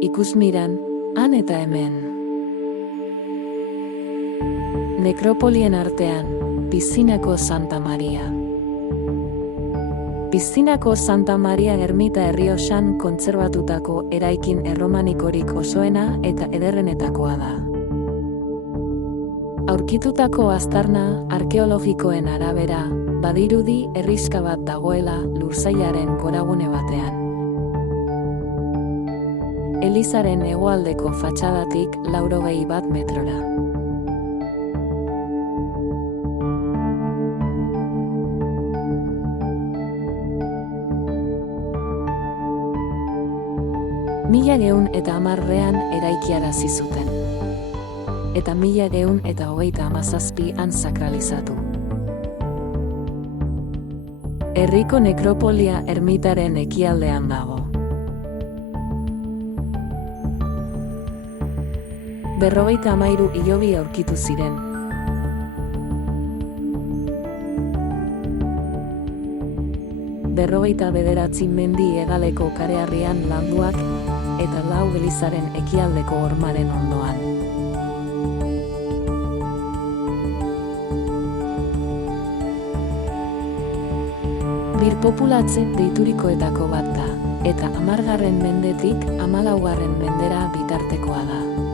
ikusmiran, han eta hemen. Nekropolien artean, Piszinako Santa Maria. Piszinako Santa Maria ermita Errioxan kontserbatutako eraikin erromanikorik osoena eta ederrenetakoa da. Aurkitutako aztarna arkeologikoen arabera, badirudi herrixka bat dagoela lursailaren goragune batean. Elizaren hegoaldeko fatxadatik 81 metrora. Mila geun eta hamarrean eraikiarazi zuten. Eta 1937an sakralizatu. Herriko nekropolia ermitaren ekialdean dago. 53 hilobi aurkitu ziren. Berrogeita bederatzi mendi hegaleko kareharrian landuak eta 4 elizaren ekialdeko hormaren ondoan. Birpopulatze deiturikoetako bat da, eta 10. mendetik 14. mendera bitartekoa da.